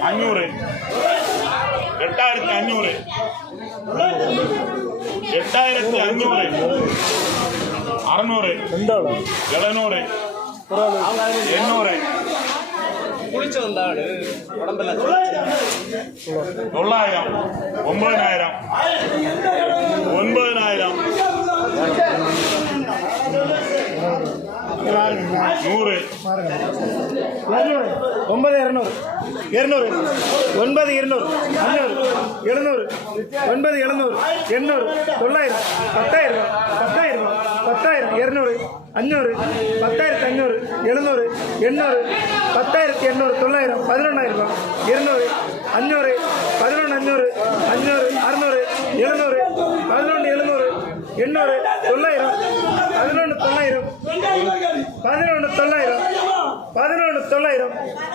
500 8500 600 700 800 குளிச்சு வந்தாள் உடம்புல 900 9000 100 9,200 200 9,200 500 700 9,700 800 9,000 10,000 200 500 10,500 700 800 10,800 9,000 11,000 200 500 11,500 500 600 700 11,700 800 9,000 11,900 11,900